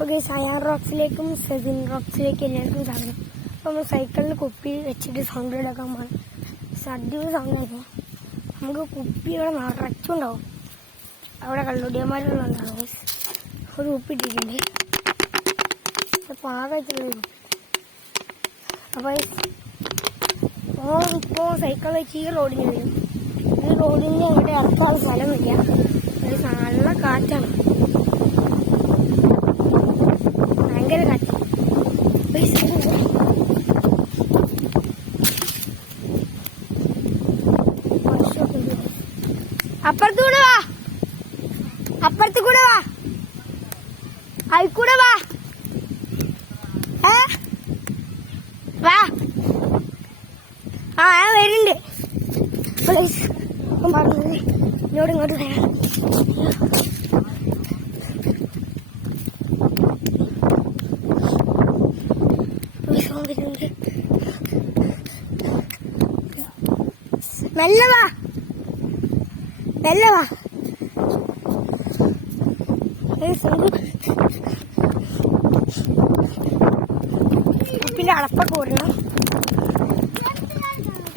അപ്പോൾ സയാൻ റോക്സിലേക്കും സെസിൻ റോക്സിലേക്കും എല്ലാവർക്കും സാധനം. അപ്പോൾ നമ്മൾ സൈക്കിളിൽ കുപ്പി വെച്ചിട്ട് സൗണ്ട് എടുക്കാൻ പോകണം. അടിപൊളി സൗണ്ട് ആയിരിക്കും. നമുക്ക് കുപ്പി ഇവിടെ നിറച്ചുണ്ടാവും. അവിടെ കള്ളുടിയന്മാരുള്ളതാണ്. ഒരു കുപ്പി ഇട്ടിട്ടുണ്ട്. പാകത്തിലുള്ള കുപ്പി. അപ്പോൾ ഇപ്പോൾ സൈക്കിൾ വെച്ച് ഈ റോഡിന് വരും. ഈ റോഡിന് അങ്ങോട്ട് ഇറക്കാൻ സ്ഥലമില്ല. ഒരു നല്ല കാറ്റാണ്, ഭയങ്കര കാറ്റ്. അപ്പുറത്തൂടെ വാ, അപ്പുറത്ത് കൂടെ വാ, അയിക്കൂടെ വാ, വാ. ഞാൻ വരുന്നുണ്ട്. പറഞ്ഞത് എന്നോട് ഇങ്ങോട്ട് വരാം. മെല്ലെ വാ, മെല്ലെ വാ. പിന്നെ അടപ്പൊക്കെ ഓടണം.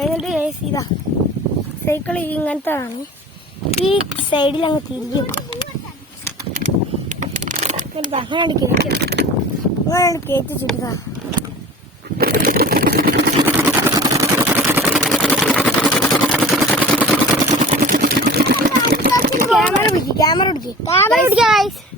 എന്നിട്ട് ഇതാ സൈക്കിൾ ഇങ്ങനത്തതാണ്. ഈ സൈഡിൽ അങ്ങ് തിരിഞ്ഞു അങ്ങനെയാണ് കയറ്റി, അങ്ങനെയാണ് കയറ്റി ചുറ്റുക. ക്യാമറ പിടിക്കുക, ക്യാമറ പിടിക്കുക.